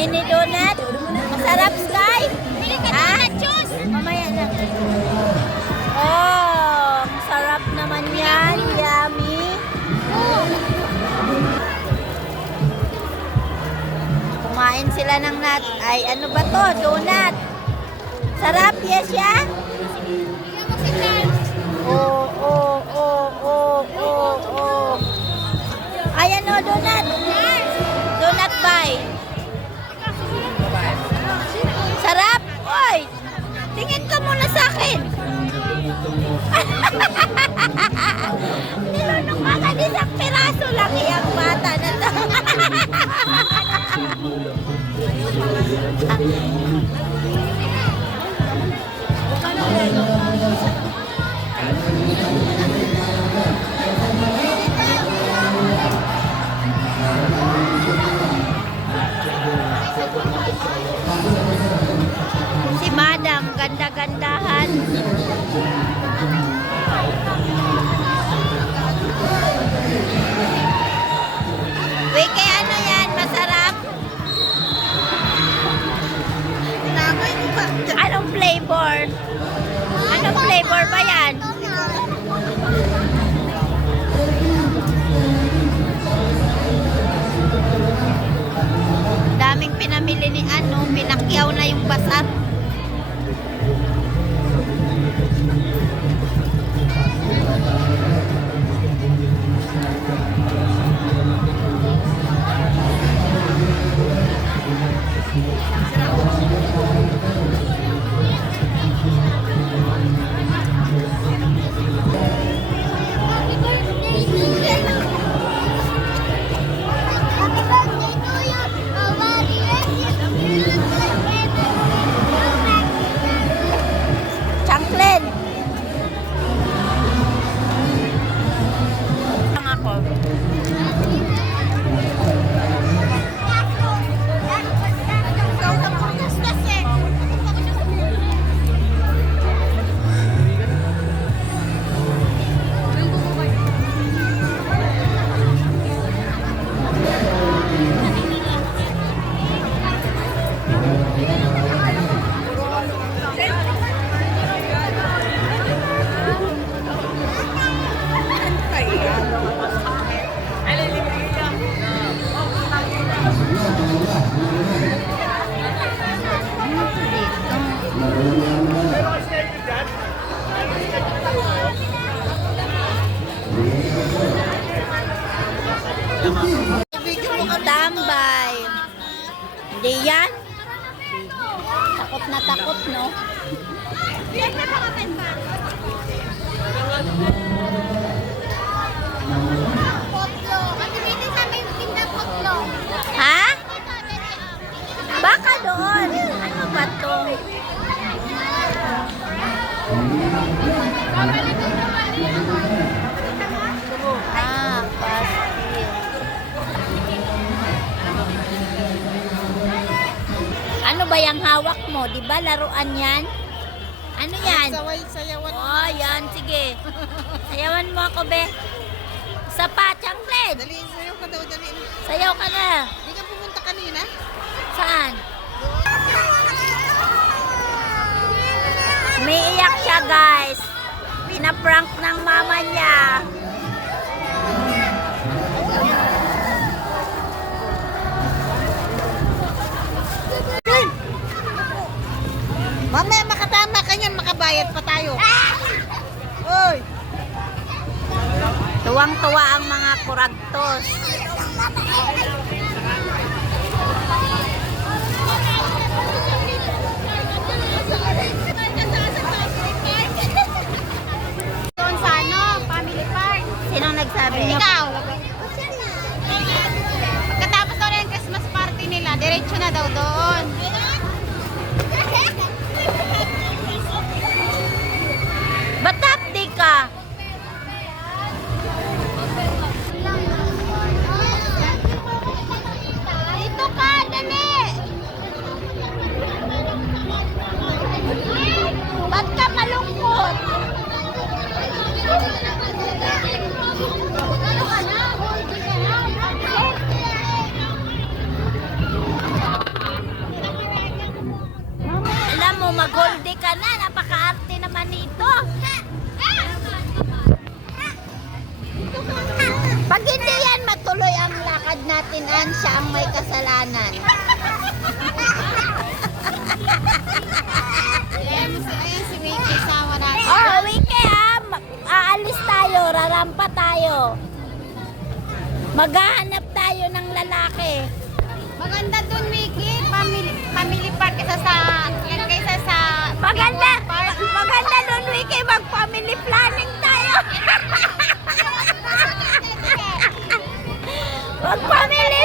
Mini donut. Masarap, Sky? Ha? Mamaya na. Oh, masarap naman yan. Yummy. Kumain sila ng nut. Ay, ano ba to? Donut. Sarap, yes, ya? Oh, oh, oh, oh, oh, oh. Ayan o, donut. Donut buy. Sarap. Oy, tingin ka muna sa akin. Nilunok ka ka isang piraso lang iyang bata na to. Si Madam, ganda-gandahan. Wiki, ano yan? Masarap? Anong flavor? Anong flavor ba yan? Daming pinamili ni ano, pinakyaw na yung basat. Changklen. Ang ako. Tambay. Hindi yan. Takot na takot, no? Ha? Baka doon. Ano ba to? Ah, pastil. Ano ba yung hawak mo? Di ba laruan yan? Ano yan? Sayawan. Oh, yan. Sige. Sayawan mo ako, be. Isa pa, Changklen. Dali, sayaw ka daw, dali. Sayaw ka na. Hindi ka pumunta kanina? Saan? Umiiyak siya, guys. Pinaprank ng mama niya. Mamaya makatama ka niyan, makabayad pa tayo. Oy! Tuwang-tuwa ang mga kuragtos. Doon sa ano, family park. Sinong nagsabi? Ikaw. Pagkatapos daw ng Christmas party nila, diretso na daw doon. Ba't tapdi ka? Dito ka, dali! Ba't ka malungkot? Pag hindi yan matuloy ang lakad natin, Ann, siya ang may kasalanan. Ayan si Mickey, sama natin. Oh, Wiki ha, aalis tayo, rarampa tayo. Maghahanap tayo ng lalaki. Maganda dun, Mickey. Family park kaysa sa... Yan kaysa sa... Maganda, Park. maganda doon, Wiki, mag-family planning tayo. Mag-family,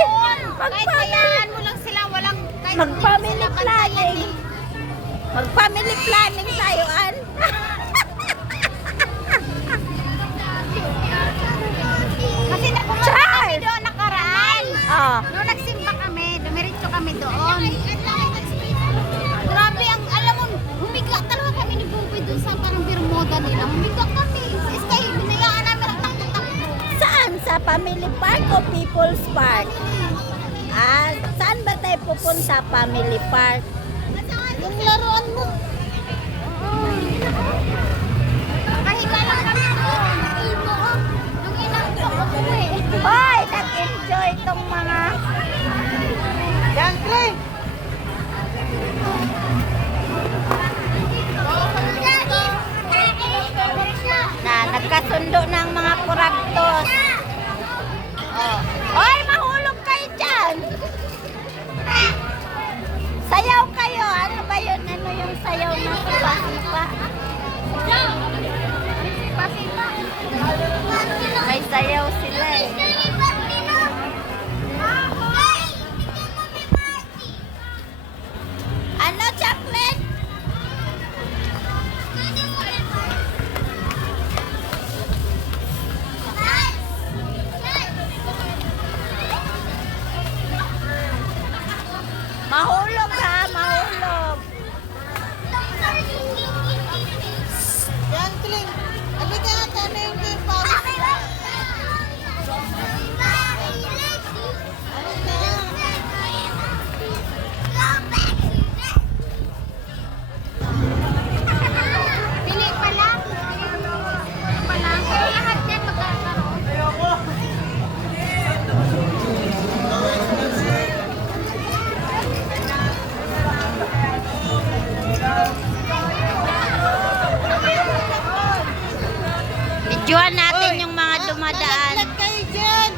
Kahit hayaan mo lang sila, walang... kahit hindi mo mag-family sila planning. pantayin, Mag-family planning tayo, Ann. Kasi pumunta kami Charles! doon nakaraan. Oh. Nung nagsimba kami, dumiretso kami doon. Grabe, alam mo, humiga talaga kami ni Bumpy doon sa parang Bermuda nila. Humiga kami. Sky, binayaan namin ang takbo-takbo. Saan? Sa family park o people's park? Ah, saan ba tayo pupunta? Family park? Yung laruan mo. Kahiga lang kami doon. Nung ilang ko umuwi. Hoy, nag-enjoy itong mga... Yan, Clay. na nagkasundo ng mga kuraptos. Oh. Hoy, mahulog kayo dyan! Sayaw kayo! Ano ba yun? Ano yung sayaw na sipa-sipa? May sayaw sila eh. Ano, chocolate? Mahulog ha, mahulog. Yan, Clay. Abi ka ata na yung game pa. Pili pa lang. Pili pa lang. Pero lahat yan magkakaroon. Videoan natin yung mga dumadaan. Malaglag kayo dyan.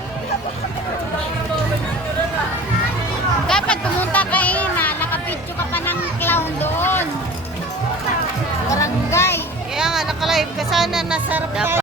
Dapat pumunta kayo na nakapidyo ka pa ng clown doon. Barangay. Kaya nga, nakalive ka sana, nasarap tayo.